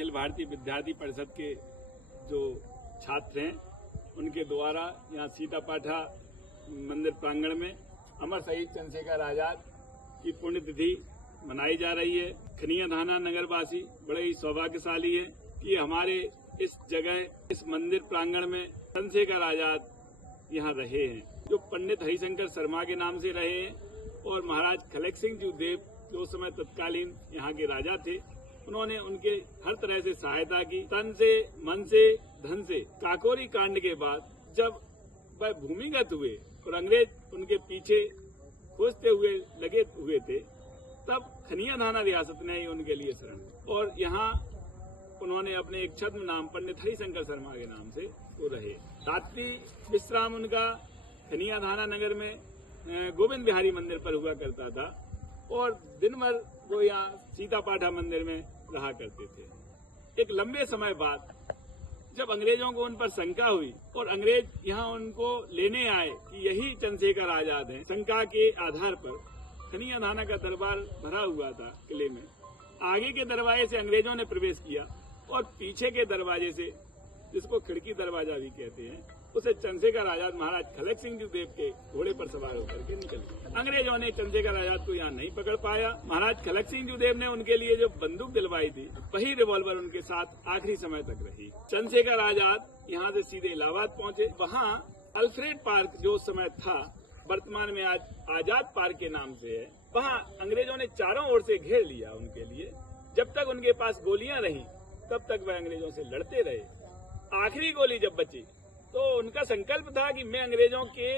अखिल भारतीय विद्यार्थी परिषद के जो छात्र हैं उनके द्वारा यहाँ सीतापाठा मंदिर प्रांगण में अमर शहीद चंद्रशेखर आजाद की पुण्यतिथि मनाई जा रही है। खनिया थाना नगरवासी बड़े ही सौभाग्यशाली है कि हमारे इस जगह इस मंदिर प्रांगण में चंद्रशेखर आजाद यहाँ रहे हैं, जो पंडित हरिशंकर शर्मा के नाम से रहे हैं। और महाराज खलक सिंह जी देव जो उस समय तत्कालीन यहाँ के राजा थे, उन्होंने उनके हर तरह से सहायता की, तन से, मन से, धन से। काकोरी कांड के बाद जब वह भूमिगत हुए और अंग्रेज उनके पीछे खोजते हुए लगे हुए थे, तब खनिया थाना रियासत ने ही उनके लिए शरण दी और यहाँ उन्होंने अपने एक छद्म नाम पंडित हरिशंकर शर्मा के नाम से वो रहे। रात्रि विश्राम उनका खनिया थाना नगर में गोविंद बिहारी मंदिर पर हुआ करता था और दिन भर वो यहाँ सीतापाठा मंदिर में रहा करते थे। एक लंबे समय बाद जब अंग्रेजों को उन पर शंका हुई और अंग्रेज यहाँ उनको लेने आए कि यही चंद्रशेखर आजाद हैं, शंका के आधार पर खनिया थाना का दरबार भरा हुआ था किले में। आगे के दरवाजे से अंग्रेजों ने प्रवेश किया और पीछे के दरवाजे से, जिसको खिड़की दरवाजा भी कहते हैं, उसे चंद्रशेखर आजाद महाराज खलक सिंह जी देव के घोड़े पर सवार होकर के निकल गए। अंग्रेजों ने चंद्रशेखर आजाद को यहाँ नहीं पकड़ पाया। महाराज खलक सिंह जी देव ने उनके लिए जो बंदूक दिलवाई थी, वही रिवॉल्वर उनके साथ आखिरी समय तक रही। चंद्रशेखर आजाद यहाँ से सीधे इलाहाबाद पहुंचे। वहाँ अल्फ्रेड पार्क जो उस समय था, वर्तमान में आज आजाद पार्क के नाम से है, वहाँ अंग्रेजों ने चारों ओर से घेर लिया उनके लिए। जब तक उनके पास गोलियां रही तब तक वह अंग्रेजों से लड़ते रहे। आखिरी गोली जब बची तो उनका संकल्प था कि मैं अंग्रेजों के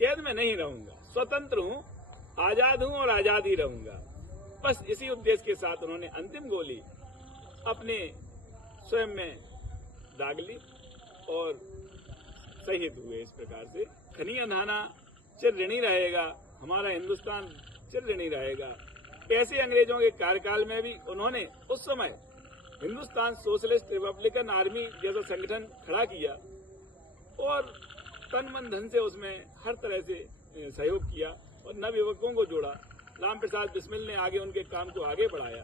कैद में नहीं रहूंगा, स्वतंत्र हूँ, आजाद हूँ और आजाद ही रहूंगा। बस इसी उद्देश्य के साथ उन्होंने अंतिम गोली अपने स्वयं में दाग ली और शहीद हुए। इस प्रकार से खनिया थाना चिर ऋणी रहेगा, हमारा हिंदुस्तान चिर ऋणी रहेगा। ऐसे अंग्रेजों के कार्यकाल में भी उन्होंने उस समय हिंदुस्तान सोशलिस्ट रिपब्लिकन आर्मी जैसा संगठन खड़ा किया और तन मन धन से उसमें हर तरह से सहयोग किया और नवयुवकों को जोड़ा। राम प्रसाद बिस्मिल ने आगे उनके काम को आगे बढ़ाया।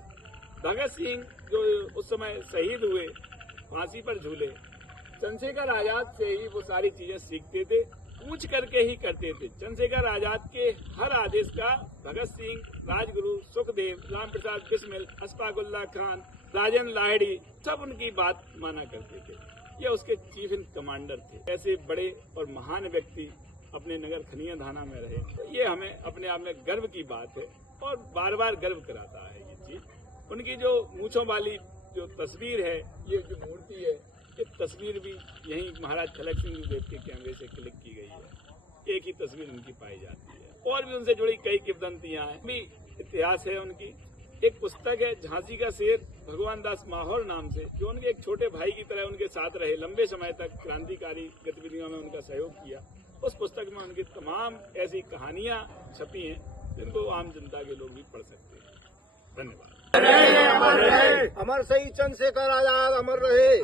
भगत सिंह जो उस समय शहीद हुए, फांसी पर झूले, चंद्रशेखर आजाद से ही वो सारी चीजें सीखते थे, पूछ करके ही करते थे। चंद्रशेखर आजाद के हर आदेश का भगत सिंह, राजगुरु, सुखदेव, राम प्रसाद बिस्मिल, अशफाक उल्लाह खान, राजेंद्र लाहिड़ी सब उनकी बात माना करते थे। ये उसके चीफ इन कमांडर थे। ऐसे बड़े और महान व्यक्ति अपने नगर खनिया थाना में रहे, तो ये हमें अपने आप में गर्व की बात है और बार बार गर्व कराता है ये चीज। उनकी जो मूंछों वाली जो तस्वीर है, ये जो मूर्ति है, ये तस्वीर भी यहीं महाराज खलक सिंह जी देव के कैमरे से क्लिक की गई है। एक ही तस्वीर उनकी पाई जाती है और भी उनसे जुड़ी कई किंवदंतियां हैं, भी इतिहास है उनकी। एक पुस्तक है झांसी का शेर, भगवान दास माहौर नाम से, जो उनके एक छोटे भाई की तरह उनके साथ रहे, लंबे समय तक क्रांतिकारी गतिविधियों में उनका सहयोग किया। उस पुस्तक में उनकी तमाम ऐसी कहानियां छपी हैं जिनको आम जनता के लोग भी पढ़ सकते हैं। धन्यवाद। अमर शहीद चंद्रशेखर आजाद अमर रहे।